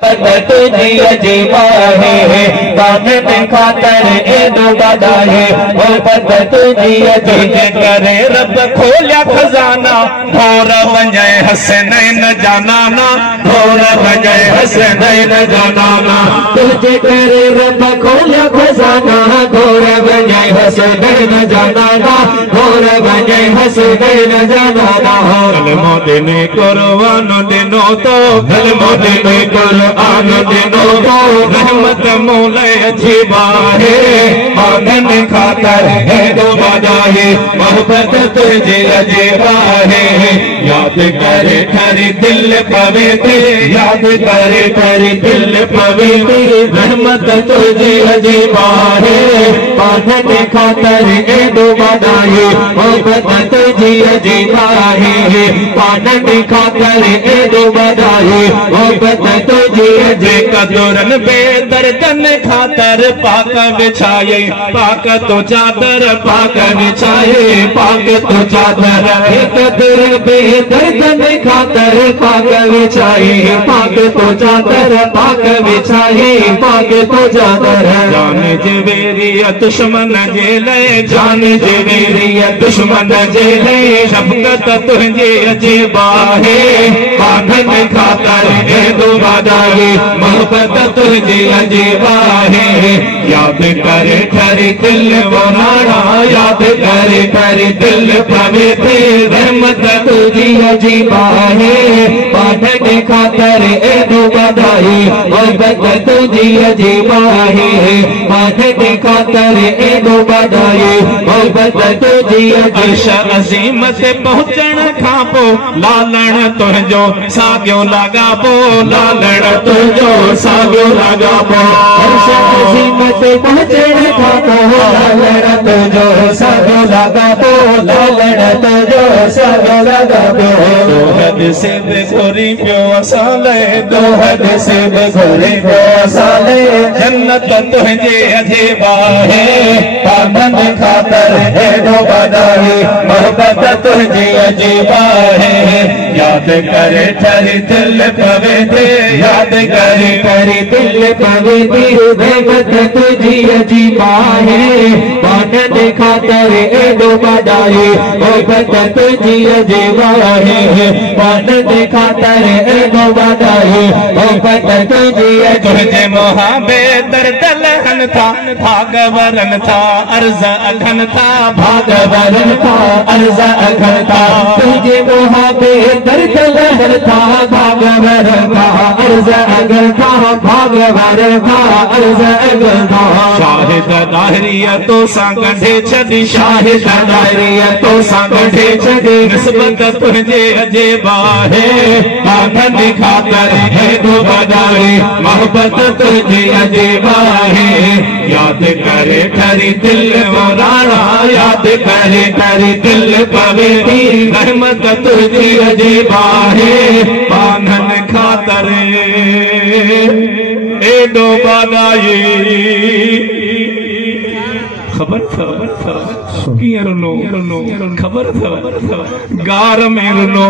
तुझी अजीबा है बानन खातर एदो बदाए मोहब्बत तुझी अजीब करे रब खोलिया खजाना भोर बजाए हसनैन जानाना भोर बजाए हसनैन जानाना तुझे करे रब खोलिया खजाना भोर बजाए हसनैन जानाना भोर बजाए हसनैन जानाना कलमो देने कुर्बान दिनो तो कलमो देने कुर्बान दिनो तो रहमत मौला अजीबा है मानन खातर है दो बजाए मोहब्बत तुझे अजीबा है याद करे थारी दिल पवे थे याद करे थारी दिल पवे थे रहमत तुझे अजीबा है मानन खातर है दो बजाए मोहब्बत तुझे अजीबा है मानन खातर है दो बजाए मोहब्बत तुझे जे कदरन बेदर्दन खातर पाक बिछाए पाक तो चादर पाक बिछाए पाक तो चादर कदर बेदर्दन खातर पाक बिछाए पाक तो चादर पाक बिछाए पाक तो चादर जान जवेरिया दुश्मन जेले जान जवेरिया दुश्मन जेले शफकत तुझे अजीबा है बांधन खातर है दो बजाए मोहब्बत तुझे अजीबा है याद करे ठरी दिल बनाना याद करे ठरी दिल पवे थे रहमत तुझी अजीबा है बांधन खातर है दो बजाए मोहब्बत तुझी अजीबा है बांधन खातर है दो बजाए मोहब्बत तुझी अर्श अज़ीम से पहुंचण खां पोइ लालण तुंहिंजो साॻियो लॻा पोइ लालण तुंहिंजो साॻियो लॻा पोइ अर्श अज़ीम ते पहुंचण खां पोइ लालण तुंहिंजो साॻियो लॻा पोइ लालण तुंहिंजो साॻियो लॻा पोइ दोहद से बि घुरी पियो असां लाइ दोहद से बि घुरी पियो असां लाइ जन्नत तुंहिंजे अजीबा है बांधन खातर हेॾो बधाई मोहब्बत तुझे अजीबा है याद करे ठरी दिल पवे थे याद करे ठरी दिल पवे थे रहमत तुझी अजीबा है बानन खातर एडो बधाई मोहब्बत तुझी अजीबा है बानन खातर एडो बधाई मोहब्बत तुझी तुझे मोहब्बे दर्दलहन था भागवरन था अर्ज अघन था भागवरन था अर्ज अघन था तुझे मोहब्बे दर्द लहर था भागवर था अर्ज अघन था भागवर था अर्ज अघन था शाहिद दाहरिया तो सांगढ़े छदी शाहिद दाहरिया तो सांगढ़े छदी निस्बत तुझे अजीबा है बांधन खातर है दो बधाई मोहब्बत तुझे अजीबा है याद करे ठरी दिल मोराना याद करे ठरी दिल पवे रहमत तुझी अजीबा है बांधन खातर एडो बधाई खबर कीअं रुनो खबर गार में रुनो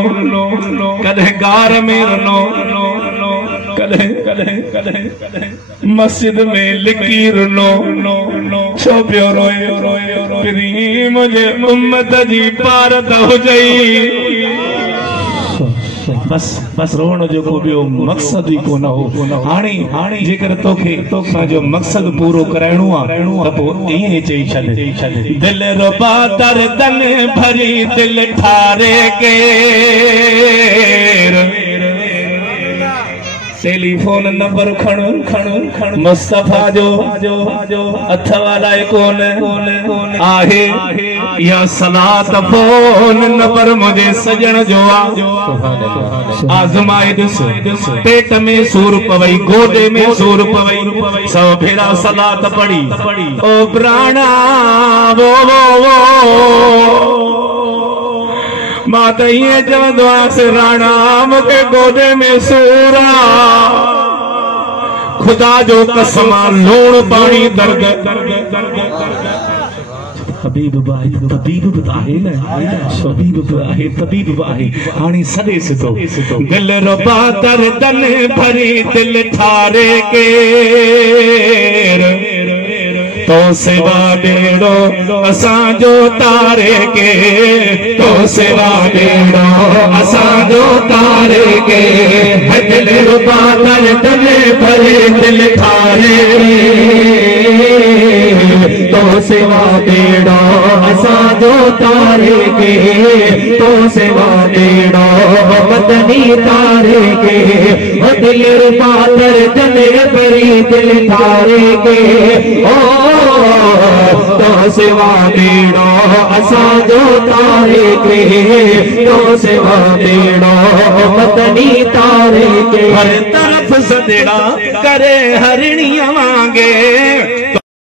कॾहिं गार में रुनो कॾहिं मस्जिद में लिकी रुनो छो पियो रोए मुझे उम्मत जी पारत हुजई बस रोण जो को बियो मकसद ही कोन हो हाणे जेकर तोखे जो मकसद पूरो कराइणो आहे त पोइ ईअं चई छॾ दिल रुबा दर्दन भरी दिल ठारे केर टेलीफोन नंबर खण मुस्तफा जो अथवा कोन आहे या सलात फोन नंबर मुझे सजन जो आजमाए दिस पेट में सूर पवई गोदे में सूर पवई सौ भेरा सलात पड़ी ओ प्राणा वो मां त ईअं चवंदो आहियां राणा मूंखे गोदे में सूरा खुदा जो कसम लूण पाणी दर्द हबीब बाई तबीब आहे न हबीब आहे तबीब आहे हाणे सदे सितो दिल रुबा दर्दन भरी दिल ठारे के तो सिवा डेड़ो असांजो तारे के तो सिवा डेड़ो असांजो तारे के दिल रुबा दर्दन भरी दिल ठारे तो सिवा डेड़ो असांजो तारे के तो सिवा डेड़ो मदनी तारे के दिल रुबा दर्दन भरी दिल ठारे के तो सिवा डेड़ो असांजो तारे के तो सिवा डेड़ो मदनी तारे के हर तरफ सदड़ा करे हरणिया वांगे।